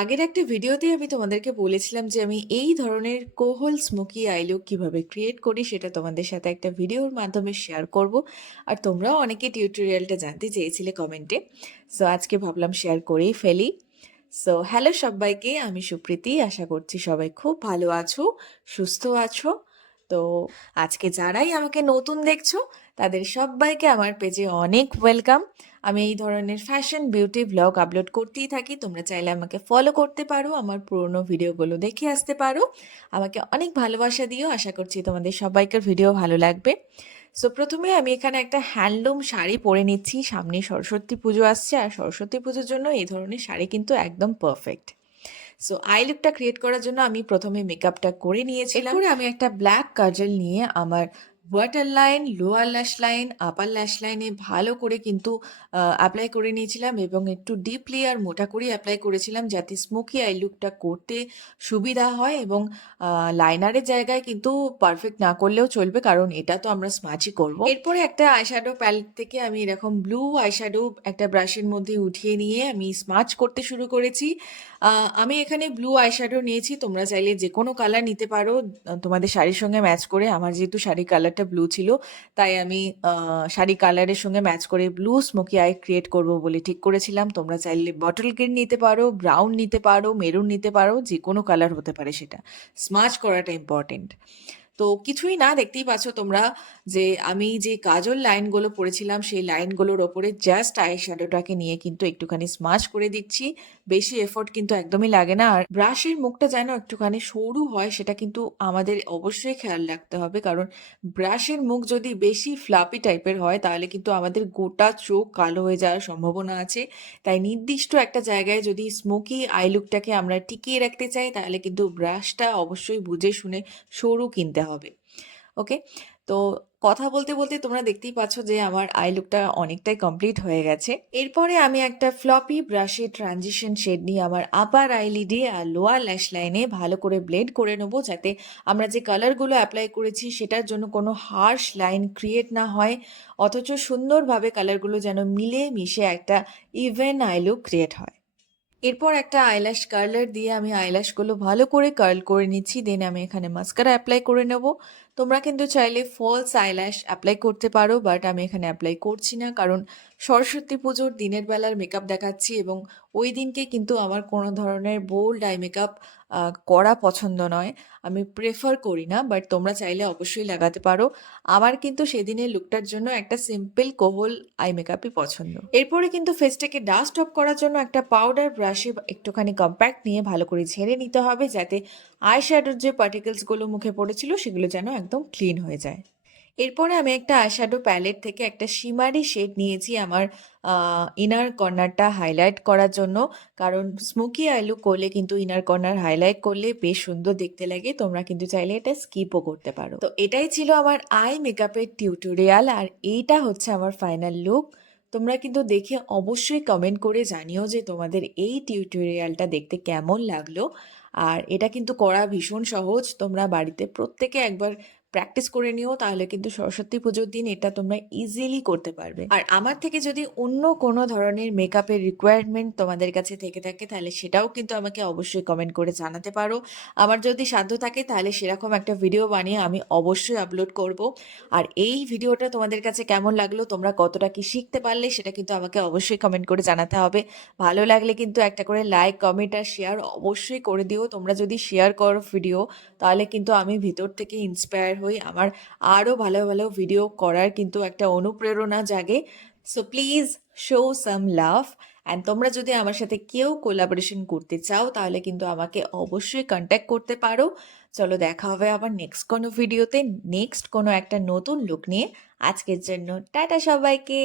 আগের একটা ভিডিওতে আমি তোমাদেরকে বলেছিলাম যে আমি এই ধরনের কোহল স্মোকি আই লুক কিভাবে ক্রিয়েট করি সেটা তোমাদের সাথে একটা ভিডিওর মাধ্যমে শেয়ার করব। আর তোমরাও অনেকে টিউটোরিয়ালটা জানতে চেয়েছিলে কমেন্টে। সো আজকে ভাবলাম শেয়ার করেই ফেলি। সো হ্যালো সবাইকে, আমি সুপ্রীতি। আশা করছি সবাই খুব ভালো আছো, সুস্থ আছো। তো আজকে যারাই আমাকে নতুন দেখছো তাদের সবাইকে আমার পেজে অনেক ওয়েলকাম। আমি এই ধরনের ফ্যাশন বিউটি ব্লগ আপলোড করতেই থাকি। তোমরা চাইলে আমাকে ফলো করতে পারো, আমার পুরোনো ভিডিওগুলো দেখে আসতে পারো। আমাকে অনেক ভালোবাসা দিও। আশা করছি তোমাদের সবাইকার ভিডিও ভালো লাগবে। সো প্রথমে আমি এখানে একটা হ্যান্ডলুম শাড়ি পরে নিচ্ছি। সামনে সরস্বতী পুজো আসছে, আর সরস্বতী পুজোর জন্য এই ধরনের শাড়ি কিন্তু একদম পারফেক্ট। সো আই লুকটা ক্রিয়েট করার জন্য আমি প্রথমে মেকআপটা করে নিয়েছিলাম। এরপরে আমি একটা ব্ল্যাক কাজল নিয়ে আমার water line, lower lash line, upper lash লাইনে ভালো করে কিন্তু অ্যাপ্লাই করে নিয়েছিলাম, এবং একটু ডিপলি আর মোটা করে অ্যাপ্লাই করেছিলাম যাতে স্মোকি আই লুকটা করতে সুবিধা হয়। এবং লাইনারের জায়গায় কিন্তু পারফেক্ট না করলেও চলবে, কারণ এটা তো আমরা স্মাচই করব। এরপরে একটা আইশ্যাডো প্যালেট থেকে আমি এরকম ব্লু আইশ্যাডো একটা ব্রাশের মধ্যে উঠিয়ে নিয়ে আমি স্মাচ করতে শুরু করেছি। আমি এখানে ব্লু আইশ্যাডো নিয়েছি, তোমরা চাইলে যে কোনো কালার নিতে পারো তোমাদের শাড়ির সঙ্গে ম্যাচ করে। আমার যেহেতু শাড়ির কালারটা ব্লু ছিল, তাই আমি শাড়ি কালারের সঙ্গে ম্যাচ করে ব্লু স্মোকি আই ক্রিয়েট করব বলে ঠিক করেছিলাম। তোমরা চাইলে বটল গ্রিন নিতে পারো, ব্রাউন নিতে পারো, মেরুন নিতে পারো, যে কোনো কালার হতে পারে, সেটা স্মাচ করাটা ইম্পর্টেন্ট। তো কিছুই না, দেখতেই পাচ্ছ তোমরা যে আমি যে কাজল লাইনগুলো পড়েছিলাম সেই লাইনগুলোর ওপরে জাস্ট আই শ্যাডোটাকে নিয়ে কিন্তু একটুখানি স্মাচ করে দিচ্ছি। বেশি এফোর্ট কিন্তু একদমই লাগে না। আর ব্রাশের মুখটা যেন একটুখানি সরু হয় সেটা কিন্তু আমাদের অবশ্যই খেয়াল রাখতে হবে, কারণ ব্রাশের মুখ যদি বেশি ফ্লাপি টাইপের হয় তাহলে কিন্তু আমাদের গোটা চোখ কালো হয়ে যাওয়ার সম্ভাবনা আছে। তাই নির্দিষ্ট একটা জায়গায় যদি স্মোকি আই লুকটাকে আমরা টিকিয়ে রাখতে চাই তাহলে কিন্তু ব্রাশটা অবশ্যই বুঝে শুনে সরু কিনতে হবে। ওকে, তো কথা বলতে বলতে তোমরা দেখতেই পাচ্ছ যে আমার আই লুকটা অনেকটাই কমপ্লিট হয়ে গেছে। এরপরে আমি একটা ফ্লপি ব্রাশে ট্রানজিশন শেড নিয়ে আমার আপার আইলিডে আর লোয়ার ল্যাশ লাইনে ভালো করে ব্লেন্ড করে নেবো, যাতে আমরা যে কালারগুলো অ্যাপ্লাই করেছি সেটার জন্য কোনো হার্শ লাইন ক্রিয়েট না হয়, অথচ সুন্দরভাবে কালারগুলো যেন মিলে মিশে একটা ইভেন আই লুক ক্রিয়েট হয়। এরপর একটা আইল্যাশ কার্লার দিয়ে আমি আইল্যাশগুলো ভালো করে কার্ল করে নিচ্ছি। দেন আমি এখানে মাস্কারা অ্যাপ্লাই করে নেব। তোমরা কিন্তু চাইলে ফলস আইল্যাশ অ্যাপ্লাই করতে পারো, বাট আমি এখানে অ্যাপ্লাই করছি না, কারণ সরস্বতী পুজোর দিনের বেলার মেকআপ দেখাচ্ছি, এবং ওই দিনকে কিন্তু আমার কোনো ধরনের বোল্ড আই মেকআপ করা পছন্দ নয়, আমি প্রেফার করি না। বাট তোমরা চাইলে অবশ্যই লাগাতে পারো। আমার কিন্তু সেদিনের লুকটার জন্য একটা সিম্পল কোহল আই মেকআপই পছন্দ। এরপরে কিন্তু ফেসটাকে ডাস্ট অফ করার জন্য একটা পাউডার ব্রাশে একটুখানি কম্প্যাক্ট নিয়ে ভালো করে ঝেড়ে নিতে হবে, যাতে আই শ্যাডোর যে পার্টিকেলসগুলো মুখে পড়েছিল সেগুলো যেন একদম ক্লিন হয়ে যায়। এরপরে আমি একটা আইশ্যাডো প্যালেট থেকে একটা শিমারি শেড নিয়েছি আমার ইনার কর্নারটা হাইলাইট করার জন্য, কারণ স্মোকি আই লুক করলে কিন্তু ইনার কর্নার হাইলাইট করলে বেশ সুন্দর দেখতে লাগে। তোমরা কিন্তু চাইলে এটা স্কিপও করতে পারো। তো এটাই ছিল আমার আই মেকআপের টিউটোরিয়াল, আর এইটা হচ্ছে আমার ফাইনাল লুক। তোমরা কিন্তু দেখে অবশ্যই কমেন্ট করে জানিও যে তোমাদের এই টিউটোরিয়ালটা দেখতে কেমন লাগলো। আর এটা কিন্তু করা ভীষণ সহজ, তোমরা বাড়িতে প্রত্যেকে একবার প্র্যাকটিস করে নিও, তাহলে কিন্তু সরস্বতী পুজোর দিন এটা তোমরা ইজিলি করতে পারবে। আর আমার থেকে যদি অন্য কোনো ধরনের মেকআপের রিকোয়ারমেন্ট তোমাদের কাছে থেকে থাকে তাহলে সেটাও কিন্তু আমাকে অবশ্যই কমেন্ট করে জানাতে পারো। আমার যদি সাধ্য থাকে তাহলে সেরকম একটা ভিডিও বানিয়ে আমি অবশ্যই আপলোড করব। আর এই ভিডিওটা তোমাদের কাছে কেমন লাগলো, তোমরা কতটা কি শিখতে পারলে, সেটা কিন্তু আমাকে অবশ্যই কমেন্ট করে জানাতে হবে। ভালো লাগলে কিন্তু একটা করে লাইক, কমেন্ট আর শেয়ার অবশ্যই করে দিও। তোমরা যদি শেয়ার করো ভিডিও, তাহলে কিন্তু আমি ভিতর থেকে ইন্সপায়ার হই, আমার আরও ভালো ভালো ভিডিও করার কিন্তু একটা অনুপ্রেরণা জাগে। So please show some love. And তোমরা যদি আমার সাথে কেউ কোলাবোরেশন করতে চাও তাহলে কিন্তু আমাকে অবশ্যই কন্ট্যাক্ট করতে পারো। চলো, দেখা হবে আবার নেক্সট কোনো ভিডিওতে, নেক্সট কোনো একটা নতুন লুক নিয়ে। আজকের জন্য টাটা সবাইকে।